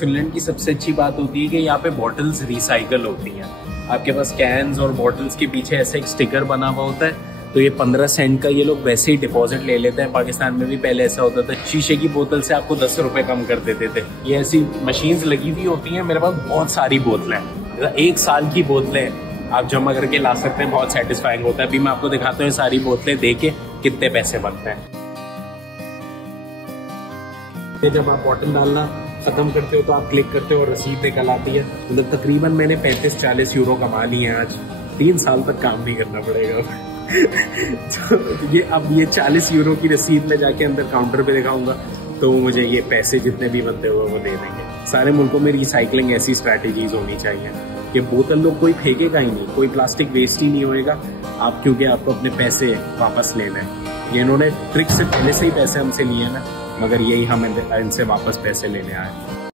Finland की सबसे अच्छी बात होती है कि यहाँ पे बॉटल्स रिसाइकल होती हैं। आपके पास कैन्स और बॉटल्स के पीछे ऐसा एक स्टिकर बना हुआ होता है, तो ये 15 सेंट का ये लोग वैसे ही डिपॉजिट ले लेते हैं। पाकिस्तान में भी पहले ऐसा होता था, शीशे की बोतल से आपको 10 रुपए कम कर देते थे। ये ऐसी मशीन्स लगी हुई होती हैं। मेरे पास बहुत सारी बोतलें हैं, 1 साल की बोतलें आप जमा करके ला सकते हैं। बहुत सेटिस्फाइंग होता है। अभी मैं आपको दिखाता हूँ सारी बोतलें दे के कितने पैसे बनते हैं। जब आप बॉटल डालना खत्म करते हो तो आप क्लिक करते हो और रसीद निकल आती है। मतलब तकरीबन मैंने 35-40 यूरो कमा लिए हैं आज। 3 साल तक काम नहीं करना पड़ेगा। तो ये अब ये 40 यूरो की रसीद में जाके अंदर काउंटर पे दिखाऊंगा तो मुझे ये पैसे जितने भी बनते हुए वो दे देंगे। सारे मुल्कों में रिसाइकलिंग ऐसी स्ट्रैटेजीज होनी चाहिए कि बोतल लोग कोई फेंकेगा ही नहीं, कोई प्लास्टिक वेस्ट ही नहीं होएगा। आप क्योंकि आपको अपने पैसे वापस लेना है। ये इन्होंने ट्रिक से पहले से ही पैसे हमसे लिए ना, मगर यही हम इनसे वापस पैसे लेने आए।